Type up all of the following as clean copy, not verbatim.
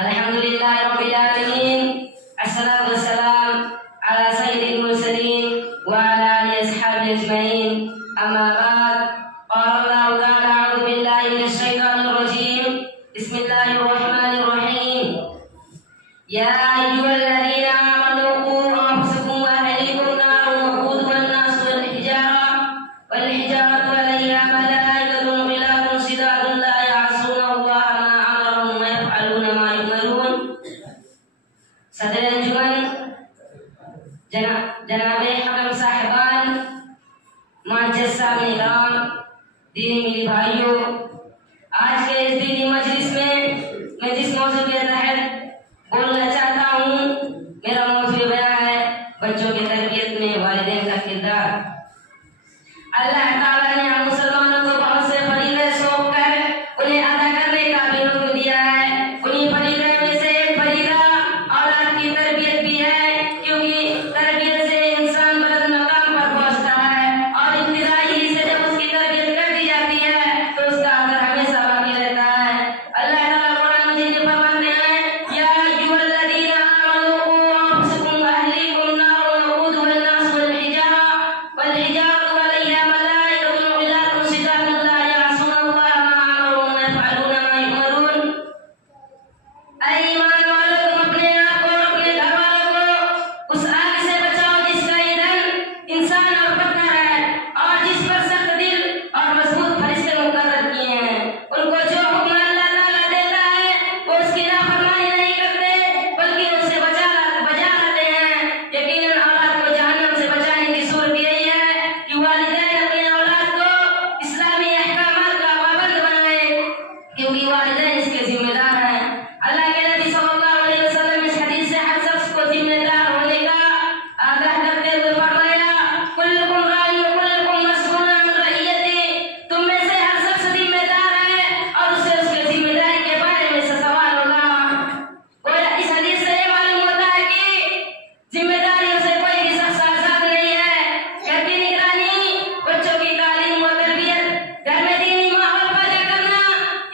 Alhamdulillahi rabbil alamin. Assalatu wassalam ala sayyidil mursalin wa ala alihi washabihi ajmain. Amma ba'd. Qala Allah ta'ala a'udzu billahi minasy syaithanir rajim. Bismillahirrahmanirrahim. Ya ayyuhalladzina amanu qu anfusakum wa ahlikum naran waquduha an-nas wal hijaratu 'alayha malaikatun ghiladun shidadun la ya'suna Allaha ma amarahum wa yaf'aluna ma yu'marun. Sadaran juman जनाब हकम साहिबान मुअज़्ज़ज़ सामीरान दीनी मेरे भाइयों, आज के इस दीनी मजलिस में मैं जिस मौजू के तहत बोलना चाहता हूँ, मेरा मौजू बयान है बच्चों की तरबियत में वालिदैन का किरदार। अल्लाह ताला ने हम मुसलमानों को बहुत से फरीज़े सौंप कर उन्हें अदा करने का भी हुक्म दिया है। उन्हीं फरीज़े में से एक फरीज़ा औलाद की तरबियत भी है, क्योंकि तरबियत से इंसान बुलंद मकाम पर पहुंचता है और इब्तिदाई से जब उसकी तरबियत कर दी जाती है तो उसका असर हमेशा बाकी रहता है। अल्लाह ताला कुरान मजीद में फरमाते हैं, या अय्युहल्लज़ीना आमनू qu अंफुसकुम व अहलीकुम नारन वक़ूदुहा अन्नास वल हिजारatu 'alayहा malaikatun ghiladun shidadun la ya'suna Allaha ma अमरहुम व यफ़अलूना मा यु'मरून। ऐ ईमान वालों, तुम अपने आप को और अपने घर वालों को उस आग से बचाओ जिसका ईंधन इंसान और पत्थर है और जिस पर सख्त दिल और मजबूत फरिश्ते मुकर्रर किए हैं। उनको जो हुक्म अल्लाह ताला देता है वो उसकी नाफरमानी नहीं करते, बल्कि उससे बचा लाते हैं। यकीनन औलाद को जहन्नम से बचाने की सूरत यही है कि वालिदैन अपने औलाद को इस्लामी अहकामात का पाबंद बनाए, क्योंकि वालिदैन इसके जिम्मेदार हैं। अल्लाह के नबी सल्लल्लाहु अलैहि वसल्लम इस हदीस से हर शख्स को जिम्मेदार होने का आग्रह करते हुए फरमाया, कुल्लुकुम राइन व कुल्लुकुम मसऊलुन अन रइयतिही। तुम में से हर शख्स जिम्मेदार है और उसे उसके जिम्मेदारी के बारे में से सवाल होगा। गोया इस हदीस से ये मालूम होता है कि जिम्मेदारियों से कोई भी शख्स आजाद नहीं है। घर की निगरानी, बच्चों की तालीम व तरबियत, घर में दीनी माहौल पैदा करना,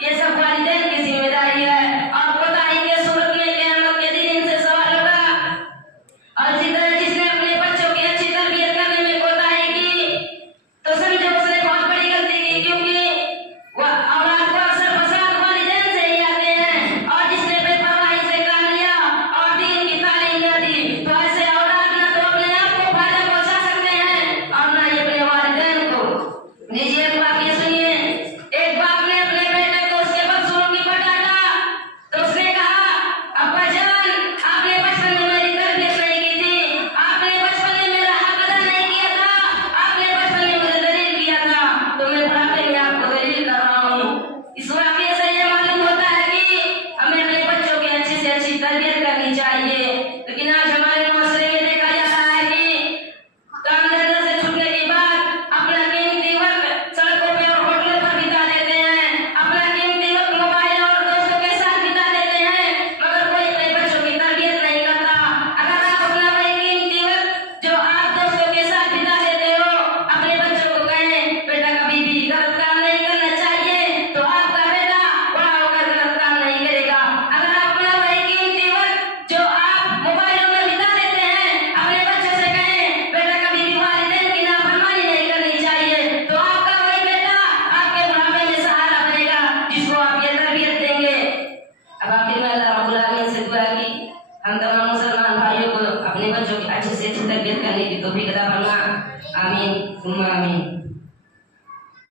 ये सब वालिदैन की जिम्मेदारी है और कोताही के सूरत में क़यामत के दिन इनसे सवाल होगा। और जिसने अपने बच्चों की अच्छी तरबियत करने में कोताही की तो समझो उसने बहुत बड़ी गलती की, क्योंकि वह औलाद को अक्सर फसाद वालिदैन से ही आते हैं। और जिसने बेपरवाही से काम लिया और दीन की तालीम न दी तो ऐसे औलाद न तो अपने आप को फायदा पहुंचा सकते हैं और न ही अपने वालिदैन को। लीजिए एक बात ये सुनिए, एक बाप ने अपने बेटे को उसके बदसलूकी पर डांटा तो उसने कहा, अब्बा जान, आपने बचपन में मेरी तरबियत नहीं की थी, आपने बचपन में मेरा हक अदा नहीं किया था, आपने बचपन में मुझे दलील किया था, तो मैं बुढ़ापे में आपको दलील कर रहा हूँ। इस वाक़ये से यह मालूम होता है कि हमें अपने बच्चों की अच्छी से अच्छी तरबियत करनी चाहिए। लेकिन आज हमारे मुआशरे में देखा जाता है कि काम धंधे से छुटने के बाद अपना कीमती वक्त सड़कों पे और होटलों पर बिता देते हैं, अपना कीमती वक्त मोबाइल और दोस्तों के साथ बिता देते हैं, मगर कोई अपने बच्चों की तरबियत नहीं करता। अगर आप अपना वही कीमती वक्त जो आप दोस्तों के साथ बिता देते हो अपने बच्चों को कहें, बेटा कभी भी गलत काम नहीं करना चाहिए, तो आपका बेटा बड़ा होकर गलत काम नहीं करेगा। अगर आप अपना वही कीमती वक्त जो आप मोबाइलों में बिता देते हैं अपने बच्चों से कहें, बेटा कभी भी वालिदैन की नाफरमानी नहीं करनी चाहिए, तो आपका वही बेटा आपके बुढ़ापे में सहारा बनेगा जिसको आप ये तरबियत देंगे। अब आखिर में अल्लाह रब्बुल आलमीन से दुआ की हम तमाम मुसलमान भाइयों को अपने बच्चों की अच्छी से अच्छी तरबियत करने की तौफीक अता फरमा। आमीन सुम्मा आमीन।